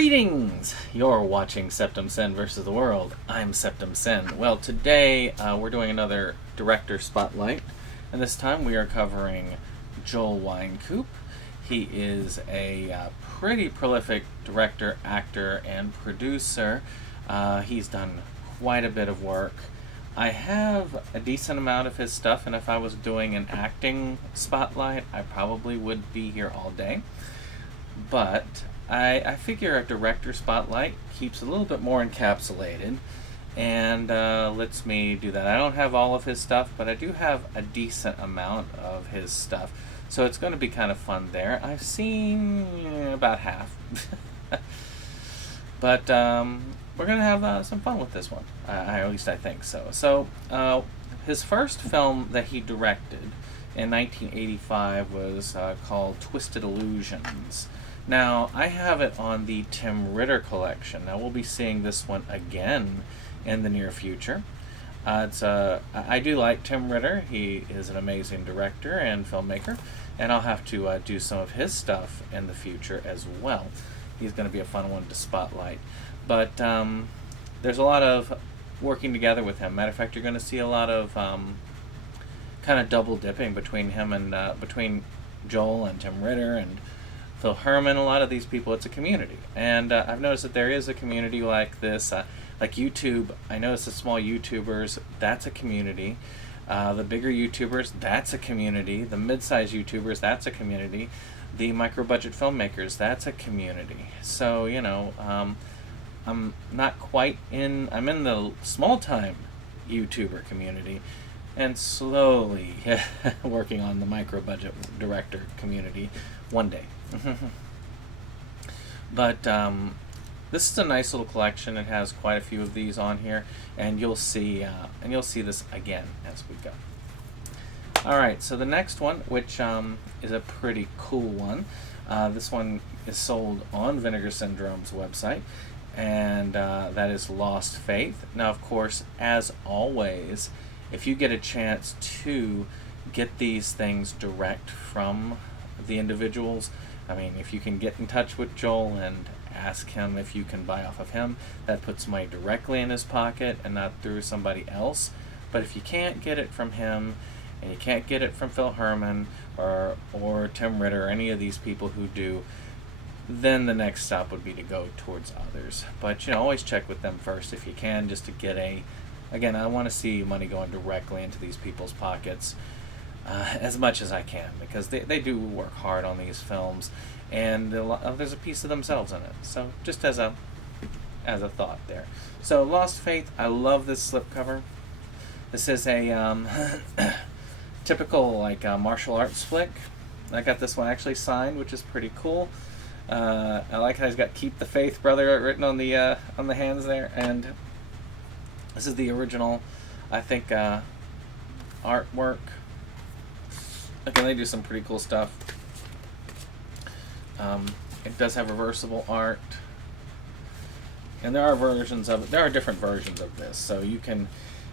Greetings! You're watching SeptumSin versus the world. I'm SeptumSin. Well, today we're doing another director spotlight, and this time we are covering Joel Wynkoop. He is a pretty prolific director, actor, and producer. He's done quite a bit of work. I have a decent amount of his stuff, and if I was doing an acting spotlight, I probably would be here all day. But I figure a director spotlight keeps a little bit more encapsulated and lets me do that. I don't have all of his stuff, but I do have a decent amount of his stuff. So it's going to be kind of fun there. I've seen about half. But we're going to have some fun with this one. At least I think so. So his first film that he directed in 1985 was called Twisted Illusions. Now, I have it on the Tim Ritter collection. Now, we'll be seeing this one again in the near future. I do like Tim Ritter. He is an amazing director and filmmaker, and I'll have to do some of his stuff in the future as well. He's going to be a fun one to spotlight. But there's a lot of working together with him. Matter of fact, you're going to see a lot of kind of double dipping between him and between Joel and Tim Ritter and Phil Herman. A lot of these people, it's a community, and I've noticed that there is a community like this, like YouTube. I noticed the small YouTubers, that's a community. The bigger YouTubers, that's a community. The mid-sized YouTubers, that's a community. The micro-budget filmmakers, that's a community. So, you know, I'm not quite in, I'm in the small-time YouTuber community, and slowly working on the micro-budget director community one day. But this is a nice little collection. It has quite a few of these on here, and you'll see this again as we go. All right, so the next one, which is a pretty cool one, this one is sold on Vinegar Syndrome's website, and that is Lost Faith. Now, of course, as always, if you get a chance to get these things direct from the individuals, I mean, if you can get in touch with Joel and ask him if you can buy off of him, that puts money directly in his pocket and not through somebody else. But if you can't get it from him, and you can't get it from Phil Herman or Tim Ritter or any of these people who do, then the next stop would be to go towards others. But, you know, always check with them first if you can, just to get again, I want to see money going directly into these people's pockets. As much as I can, because they do work hard on these films, and there's a piece of themselves in it. So just as a thought there. So Lost Faith, I love this slipcover. This is a typical martial arts flick. I got this one actually signed, which is pretty cool. I like how he's got "Keep the Faith, Brother" written on the hands there, and this is the original, I think, artwork. Again, they do some pretty cool stuff. It does have reversible art, and there are versions of it. There are different versions of this, so you can.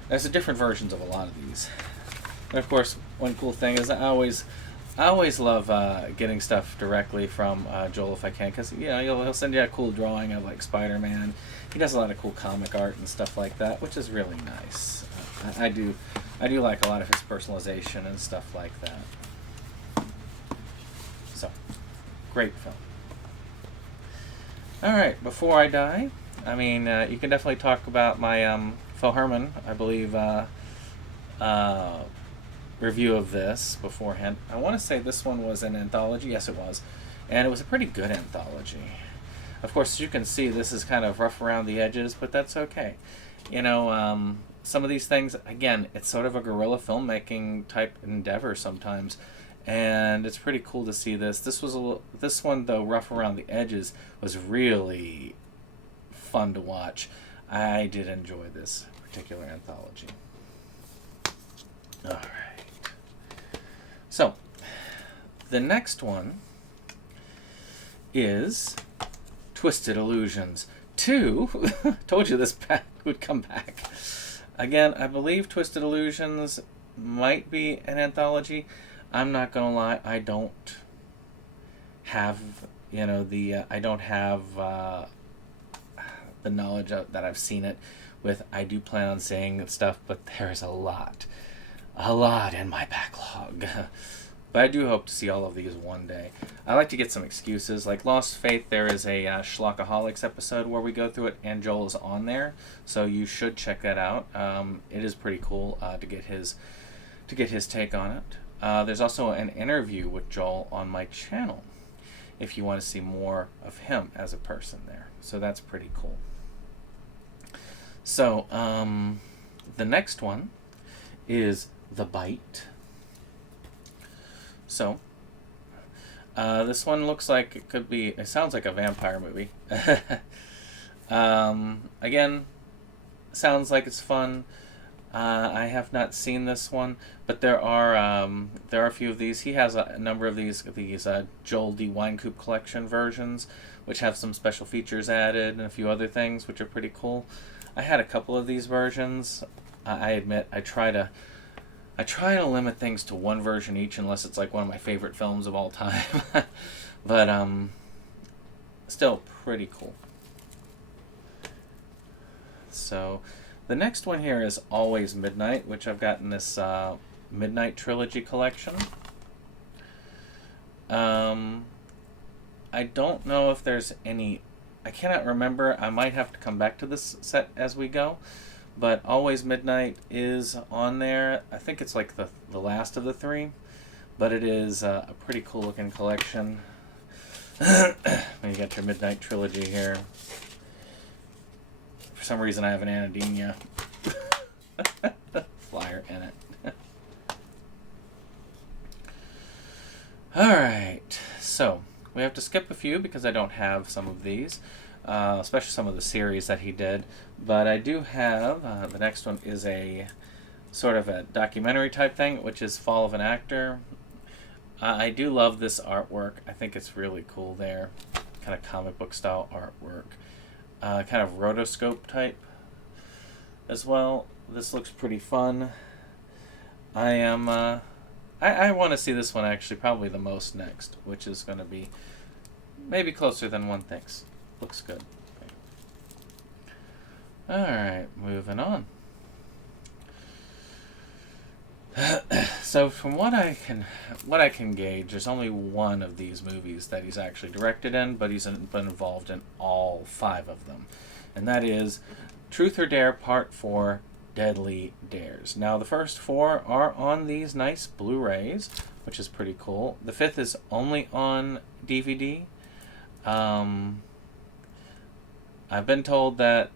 There's different versions of a lot of these. And of course, one cool thing is I always love getting stuff directly from Joel if I can, because he'll send you a cool drawing of like Spider-Man. He does a lot of cool comic art and stuff like that, which is really nice. I do like a lot of his personalization and stuff like that. So, great film. Alright, before I die, I mean, you can definitely talk about my Phil Herman, I believe, review of this beforehand. I want to say this one was an anthology. Yes, it was. And it was a pretty good anthology. Of course, as you can see, this is kind of rough around the edges, but that's okay. You know, some of these things, again, it's sort of a guerrilla filmmaking type endeavor sometimes, and it's pretty cool to see this. This one, though, rough around the edges, was really fun to watch. I did enjoy this particular anthology. All right. So, the next one is Twisted Illusions 2. Told you this would come back. Again, I believe Twisted Illusions might be an anthology. I'm not gonna lie, I don't have I don't have the knowledge that I've seen it with. I do plan on seeing stuff, but there's a lot in my backlog. But I do hope to see all of these one day. I like to get some excuses. Like Lost Faith, there is a Schlockaholics episode where we go through it, and Joel is on there, so you should check that out. It is pretty cool to get his take on it. There's also an interview with Joel on my channel, if you want to see more of him as a person there. So that's pretty cool. So the next one is The Bite. So, this one looks like it sounds like a vampire movie. Again, sounds like it's fun. I have not seen this one, but there are a few of these. He has a number of these Joel D. Wynkoop collection versions, which have some special features added and a few other things, which are pretty cool. I had a couple of these versions. I admit I try to limit things to one version each, unless it's like one of my favorite films of all time. But still pretty cool. So the next one here is Always Midnight, which I've got in this Midnight Trilogy collection. I don't know if there's any... I cannot remember. I might have to come back to this set as we go. But Always Midnight is on there. I think it's like the last of the three. But it is a pretty cool looking collection. When you get your Midnight Trilogy here. For some reason I have an Anhedenia flyer in it. Alright, so we have to skip a few because I don't have some of these. Especially some of the series that he did. But I do have, the next one is a sort of a documentary type thing, which is Fall of an Actor. I do love this artwork. I think it's really cool there. Kind of comic book style artwork. Kind of rotoscope type as well. This looks pretty fun. I want to see this one actually probably the most next, which is going to be maybe closer than one thinks. Looks good. Alright, moving on. So from what I can gauge, there's only one of these movies that he's actually directed in, but he's been involved in all 5 of them. And that is Truth or Dare Part 4, Deadly Dares. Now the first 4 are on these nice Blu-rays, which is pretty cool. The 5th is only on DVD. I've been told that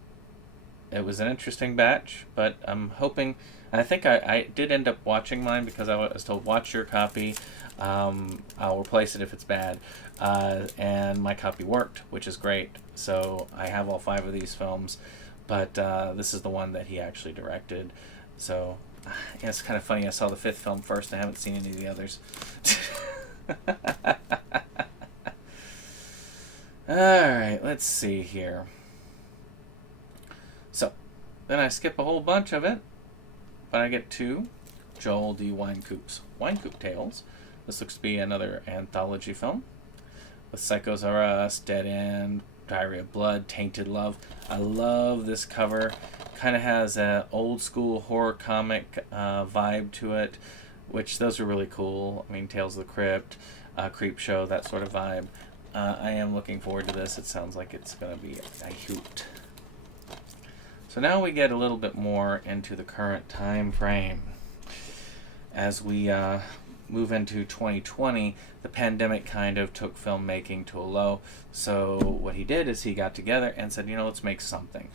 it was an interesting batch, but I'm hoping... I think I did end up watching mine because I was told, watch your copy. I'll replace it if it's bad. And my copy worked, which is great. So I have all 5 of these films, but this is the one that he actually directed. So yeah, it's kind of funny. I saw the 5th film first. I haven't seen any of the others. Alright, let's see here. So, then I skip a whole bunch of it, but I get to Joel D. Wynkoop's Wynkoop Tales. This looks to be another anthology film with Psychos R Us, Dead End, Diary of Blood, Tainted Love. I love this cover. Kind of has an old school horror comic vibe to it, which those are really cool. I mean, Tales of the Crypt, Creep Show, that sort of vibe. I am looking forward to this. It sounds like it's going to be a hoot. So now we get a little bit more into the current time frame. As we move into 2020, the pandemic kind of took filmmaking to a low. So what he did is he got together and said, let's make something.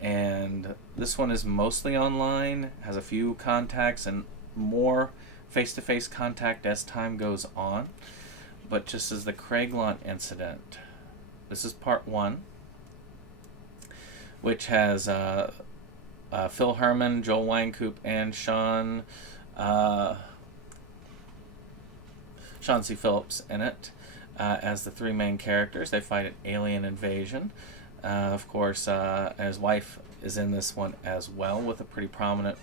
And this one is mostly online, has a few contacts and more face-to-face contact as time goes on. But just as the Craiglant incident, this is part 1. Which has Phil Herman, Joel Wynkoop, and Sean C. Phillips in it as the 3 main characters. They fight an alien invasion. Of course, his wife is in this one as well with a pretty prominent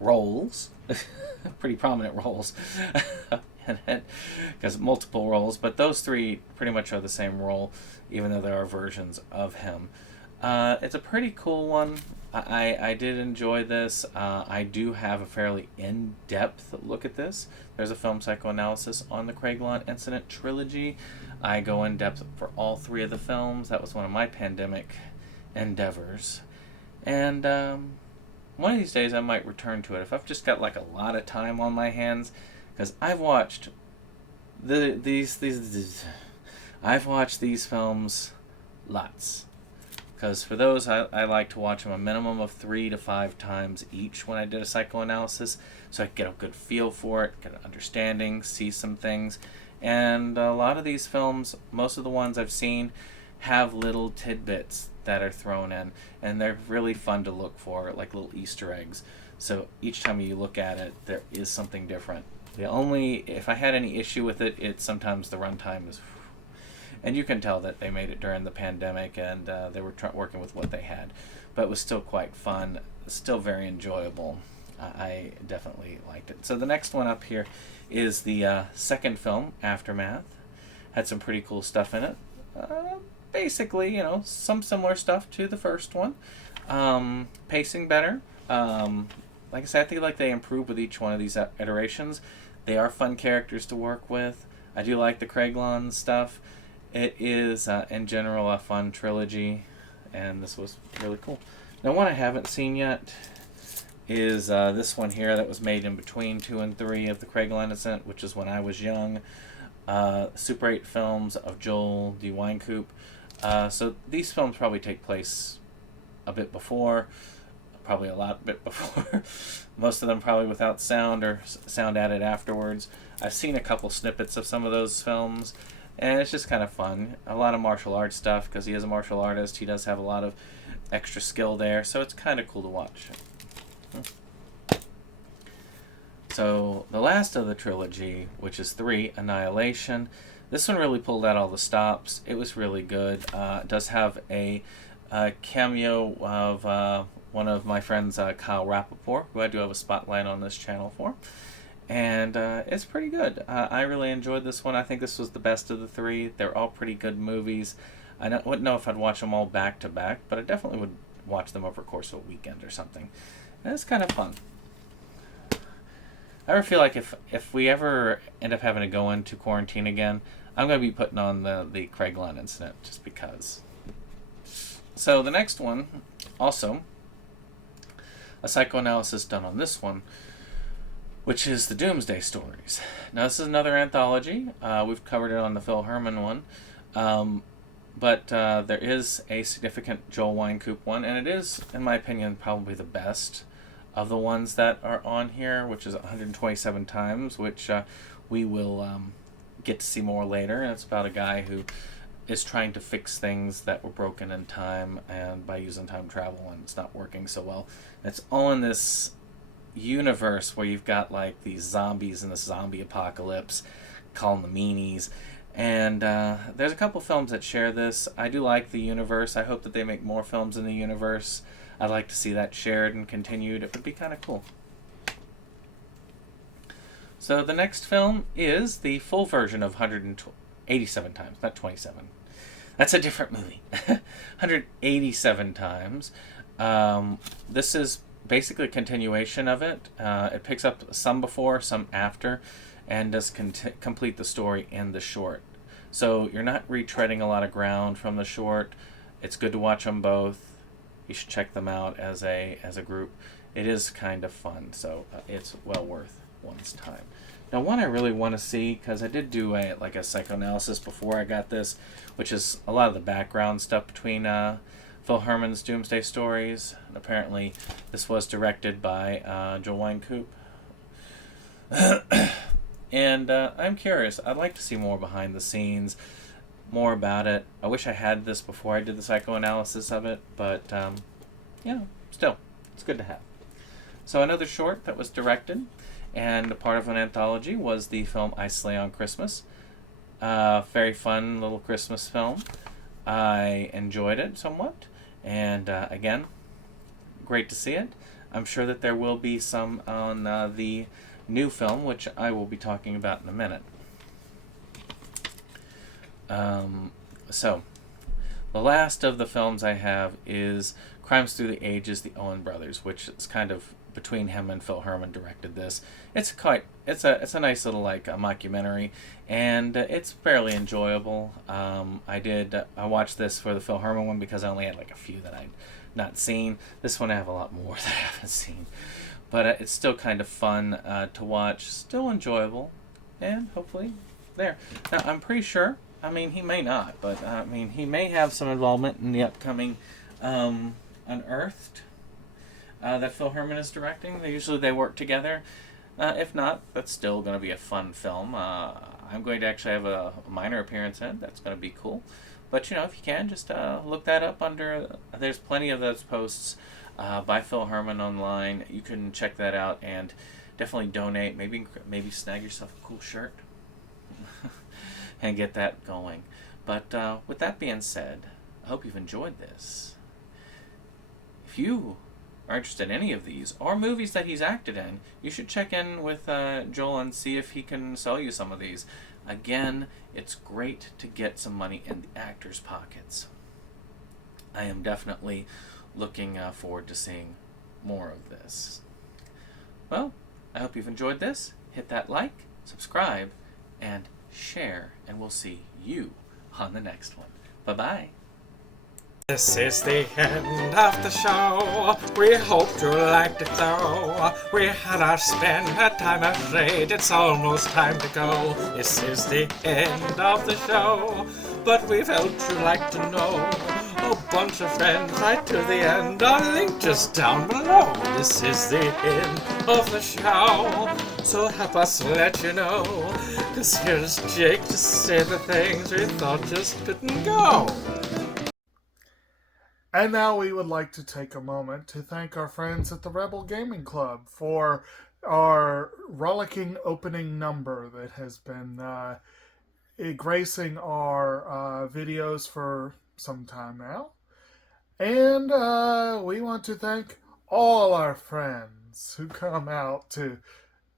roles. Pretty prominent roles in it, because multiple roles. But those 3 pretty much are the same role, even though there are versions of him. It's a pretty cool one. I did enjoy this. I do have a fairly in-depth look at this. There's a film psychoanalysis on the Craiglon Incident trilogy. I go in depth for all three of the films. That was one of my pandemic endeavors. And one of these days I might return to it if I've just got like a lot of time on my hands, because I've watched I've watched these films lots. Because for those, I like to watch them a minimum of 3 to 5 times each when I did a psychoanalysis, so I could get a good feel for it, get an understanding, see some things. And a lot of these films, most of the ones I've seen, have little tidbits that are thrown in, and they're really fun to look for, like little Easter eggs. So each time you look at it, there is something different. If I had any issue with it, it's sometimes the runtime is... And you can tell that they made it during the pandemic, and they were working with what they had. But it was still quite fun, still very enjoyable. I definitely liked it. So the next one up here is the second film, Aftermath. Had some pretty cool stuff in it. Basically, some similar stuff to the first one. Pacing better. Like I said, I think they improved with each one of these iterations. They are fun characters to work with. I do like the Craiglon stuff. It is, in general, a fun trilogy, and this was really cool. Now, one I haven't seen yet is this one here that was made in between 2 and 3 of the Craiglon Incident, which is when I was young. Super 8 films of Joel D. Wynkoop. So these films probably take place a bit before, probably a bit before. Most of them probably without sound or sound added afterwards. I've seen a couple snippets of some of those films. And it's just kind of fun. A lot of martial arts stuff, because he is a martial artist. He does have a lot of extra skill there, so it's kind of cool to watch. So the last of the trilogy, which is 3, Annihilation. This one really pulled out all the stops. It was really good. It does have a cameo of one of my friends, Kyle Rappaport, who I do have a spotlight on this channel for. And it's pretty good. I really enjoyed this one. I think this was the best of the 3. They're all pretty good movies. I wouldn't know if I'd watch them all back to back, but I definitely would watch them over the course of a weekend or something. And it's kind of fun. I ever feel like if we ever end up having to go into quarantine again, I'm going to be putting on the Craiglon Incident, just because. So the next one, also, a psychoanalysis done on this one, which is the Doomsday Stories. Now, this is another anthology. We've covered it on the Phil Herman one. But there is a significant Joel Wynkoop one, and it is, in my opinion, probably the best of the ones that are on here, which is 127 times, which we will get to see more later. And it's about a guy who is trying to fix things that were broken in time, and by using time travel, and it's not working so well. It's all in this universe where you've got like these zombies in this zombie apocalypse, call them the meanies, and there's a couple films that share this. I do like the universe. I hope that they make more films in the universe. I'd like to see that shared and continued. It would be kind of cool. So the next film is the full version of 187 times, not 27. That's a different movie. 187 times. This is basically a continuation of it. It picks up some before, some after, and does complete the story in the short. So you're not retreading a lot of ground from the short. It's good to watch them both. You should check them out as a group. It is kind of fun, so it's well worth one's time. Now, one I really want to see, because I did do a psychoanalysis before I got this, which is a lot of the background stuff between Phil Herman's Doomsday Stories. And apparently, this was directed by Joel Wynkoop. And I'm curious. I'd like to see more behind the scenes, more about it. I wish I had this before I did the psychoanalysis of it, but still, it's good to have. So another short that was directed and a part of an anthology was the film I Slay on Christmas. Very fun little Christmas film. I enjoyed it somewhat, and again, great to see it. I'm sure that there will be some on the new film, which I will be talking about in a minute. So, The last of the films I have is Crimes Through the Ages, the Owen brothers, which is kind of between him and Phil Herman directed this. It's a nice little like a mockumentary, and it's fairly enjoyable. I watched this for the Phil Herman one because I only had like a few that I'd not seen. This one I have a lot more that I haven't seen, but it's still kind of fun to watch, still enjoyable, and hopefully there. Now I'm pretty sure. I mean, he may not, but I mean, he may have some involvement in the upcoming Unearthed that Phil Herman is directing. They work together. If not, that's still going to be a fun film. I'm going to actually have a minor appearance in it. That's going to be cool. But if you can, just look that up under. There's plenty of those posts by Phil Herman online. You can check that out and definitely donate. Maybe snag yourself a cool shirt and get that going. But with that being said, I hope you've enjoyed this. If you are interested in any of these or movies that he's acted in, you should check in with Joel and see if he can sell you some of these. Again, it's great to get some money in the actors' pockets. I am definitely looking forward to seeing more of this. Well, I hope you've enjoyed this. Hit that like, subscribe, and share, and we'll see you on the next one. Bye-bye. This is the end of the show. We hope you liked it though. We had our spend, had time afraid. It's almost time to go. This is the end of the show. But we felt you'd like to know. A bunch of friends right to the end. Our link just down below. This is the end of the show. So help us let you know. 'Cause here's Jake to say the things we thought just couldn't go. And now we would like to take a moment to thank our friends at the Rebel Gaming Club for our rollicking opening number that has been gracing our videos for some time now. And we want to thank all our friends who come out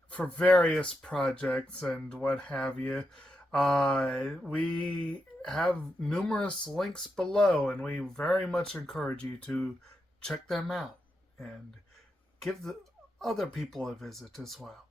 for various projects and what have you. We have numerous links below, and we very much encourage you to check them out and give the other people a visit as well.